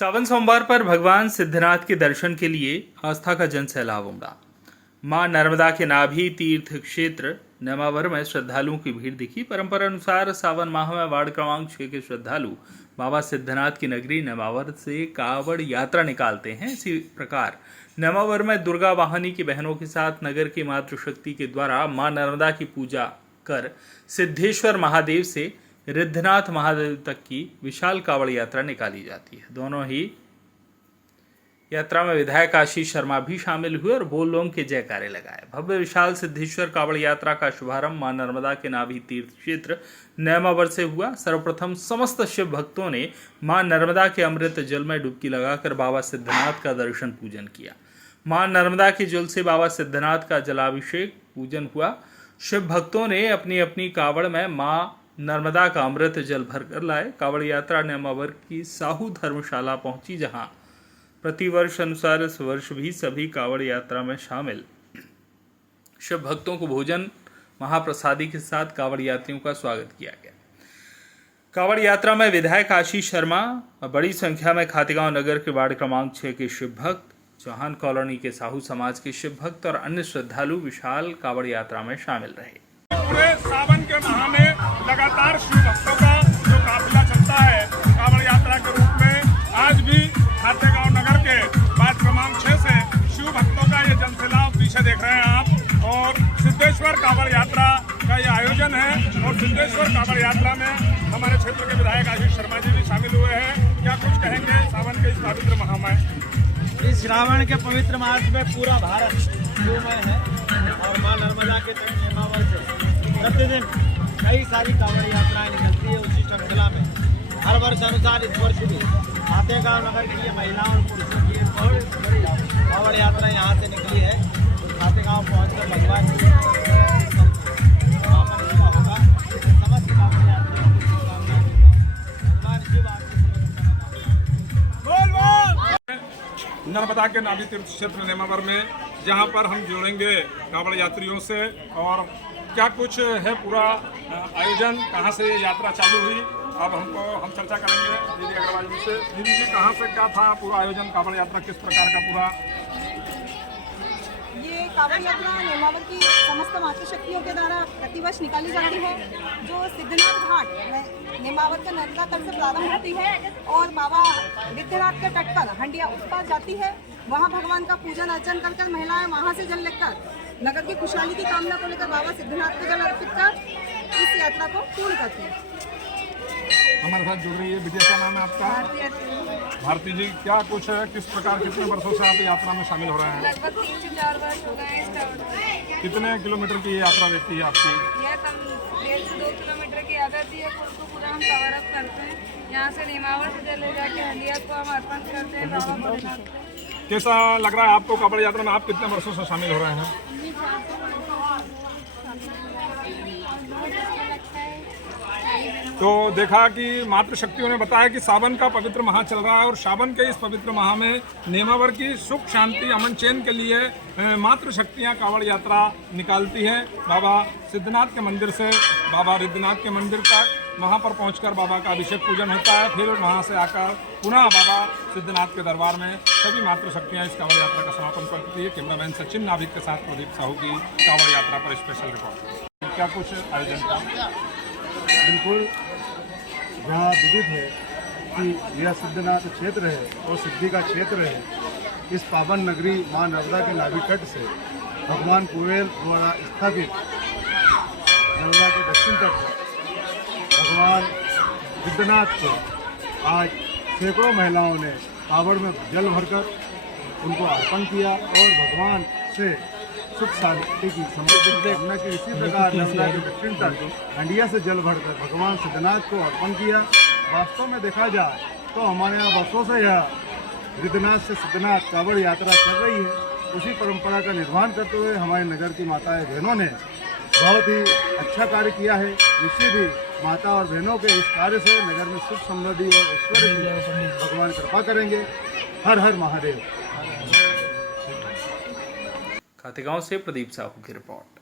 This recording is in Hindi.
सावन सोमवार पर भगवान सिद्धनाथ के दर्शन के लिए आस्था का जन सैलाब उमड़ा। मां नर्मदा के नाभि तीर्थ क्षेत्र नेमावर में श्रद्धालुओं की भीड़ दिखी। परंपरा अनुसार सावन माह में वार्ड क्रमांक 6 के श्रद्धालु बाबा सिद्धनाथ की नगरी नेमावर से कावड़ यात्रा निकालते हैं। इसी प्रकार नेमावर में दुर्गा वाहिनी की बहनों के साथ नगर की मातृशक्ति के द्वारा मां नर्मदा की पूजा कर सिद्धेश्वर महादेव से रिद्धनाथ महादेव तक की विशाल कावड़ यात्रा निकाली जाती है। दोनों ही यात्रा में विधायक आशीष शर्मा भी शामिल हुए और बोल लोम के जयकारे लगाए। भव्य विशाल सिद्धेश्वर कावड़ यात्रा का शुभारंभ मां नर्मदा के नाभि तीर्थ क्षेत्र नेमावर से हुआ। सर्वप्रथम समस्त शिव भक्तों ने मां नर्मदा के अमृत जल में डुबकी लगाकर बाबा सिद्धनाथ का दर्शन पूजन किया। मां नर्मदा के जल से बाबा सिद्धनाथ का जलाभिषेक पूजन हुआ। शिव भक्तों ने अपनी अपनी कावड़ में मां नर्मदा का अमृत जल भरकर लाए। कावड़ यात्रा नेमावर की साहू धर्मशाला पहुंची, जहां प्रतिवर्ष अनुसार इस वर्ष भी सभी कावड़ यात्रा में शामिल शिव भक्तों को भोजन महाप्रसादी के साथ कावड़ यात्रियों का स्वागत किया गया। कावड़ यात्रा में विधायक आशीष शर्मा और बड़ी संख्या में खातेगांव नगर के वार्ड क्रमांक 6 के शिव भक्त, चौहान कॉलोनी के साहू समाज के शिव भक्त और अन्य श्रद्धालु विशाल कावड़ यात्रा में शामिल रहे। पूरे सावन के माह में लगातार शिव भक्तों का जो काफिला चलता है कावड़ यात्रा के रूप में, आज भी खातेगांव नगर के वार्ड क्रमांक 6 से शिव भक्तों का ये जनसैलाब पीछे देख रहे हैं आप। और सिद्धेश्वर कावड़ यात्रा का ये आयोजन है और सिद्धेश्वर कावड़ यात्रा में हमारे क्षेत्र के विधायक आशीष शर्मा जी भी शामिल हुए हैं। क्या कुछ कहेंगे सावन के इस पवित्र माह में? इस श्रावण के पवित्र मास में पूरा भारत शिवमय है और मां नर्मदा के तट नेमावर से प्रतिदिन कई सारी कावड़ यात्राएं निकलती है। उसी श्रृंखला में हर वर्ष अनुसार इस वर्ष भी खातेगांव नगर की ये महिलाओं और पुरुषों की एक बहुत बड़ी कावड़ यात्रा यहाँ से निकली है। तो खातेगांव पहुँचकर भगवान की होगा। समस्त कावड़ यात्रियों की शुभकामनाएं भगवान शिव नर्मदा के नाभि तीर्थ क्षेत्र नेमावर में, जहां पर हम जुड़ेंगे कावड़ यात्रियों से। और क्या कुछ है पूरा आयोजन, कहां से ये यात्रा चालू हुई, अब हम चर्चा करेंगे दीदी अग्रवाल जी से। दीदी जी, कहां से क्या था पूरा आयोजन, कावड़ यात्रा किस प्रकार का पूरा? ये कावड़ यात्रा नेमावर की समस्त मातृशक्तियों के द्वारा प्रतिवर्ष निकाली जाती है, जो सिद्धनाथ घाट नेमावर के नर्मदा तट से प्रारंभ होती है और बाबा रिद्धनाथ के तट पर हंडिया उस पार जाती है। वहाँ भगवान का पूजन अर्चन कर महिलाएं वहाँ से जल लेकर नगर की खुशहाली की कामना को लेकर बाबा सिद्धनाथ को जल अर्पित कर इस यात्रा को पूर्ण करती है। हमारे साथ जुड़ रही है, विजय का नाम है आपका? भारती जी, क्या कुछ है, किस प्रकार कितने वर्षों से आप यात्रा में शामिल हो रहे हैं? लगभग 3 से 4 वर्ष हो गए हैं। कितने किलोमीटर की यात्रा रहती है आपकी? यह 1.5 से 2 किलोमीटर की यात्रा थी। उसको पूरा हम कवर अप करते हैं। यहाँ से नेमावर से जल ले जाके हंडिया को हम अर्पण करते हैं बाबा भोलेनाथ को। कैसा लग रहा है आपको कावड़ यात्रा में? आप कितने वर्षों से शामिल हो रहे हैं? तो देखा कि मातृशक्तियों ने बताया कि सावन का पवित्र माह चल रहा है और सावन के इस पवित्र माह में नेमावर की सुख शांति अमन चैन के लिए मातृशक्तियाँ कावड़ यात्रा निकालती हैं। बाबा सिद्धनाथ के मंदिर से बाबा रिद्धनाथ के मंदिर तक वहाँ पर पहुंचकर बाबा का अभिषेक पूजन होता है। फिर वहाँ से आकर पुनः बाबा सिद्धनाथ के दरबार में सभी मातृशक्तियाँ इस कावड़ यात्रा का समापन करती है। कैमरामैन सचिन नाभिक के साथ प्रदीप साहू की कावड़ यात्रा पर स्पेशल रिपोर्ट। क्या कुछ आयोजन का? बिल्कुल यहाँ विदित है कि यह सिद्धनाथ क्षेत्र है और सिद्धि का क्षेत्र है। इस पावन नगरी मां नर्मदा के नाभि तट से भगवान कुबेर द्वारा स्थापित नर्मदा के दक्षिण तट भगवान सिद्धनाथ को आज सैकड़ों महिलाओं ने कावड़ में जल भरकर उनको अर्पण किया और भगवान से सुख शांति की समृद्धि कामना की। इसी प्रकार नर्मदा के दक्षिण तट हंडिया से जल भरकर भगवान सिद्धनाथ को अर्पण किया। वास्तव में देखा जाए तो हमारे यहाँ वर्षों से यह रिद्धनाथ से सिद्धनाथ कावड़ यात्रा चल रही है। उसी परंपरा का निर्वहन करते हुए हमारे नगर की माताएं बहनों ने बहुत ही अच्छा कार्य किया है। निश्चित ही माता और बहनों के इस कार्य से नगर में सुख समृद्धि और ऐश्वर्य की भगवान कृपा करेंगे। हर हर महादेव। खातेगांव से प्रदीप साहू की रिपोर्ट।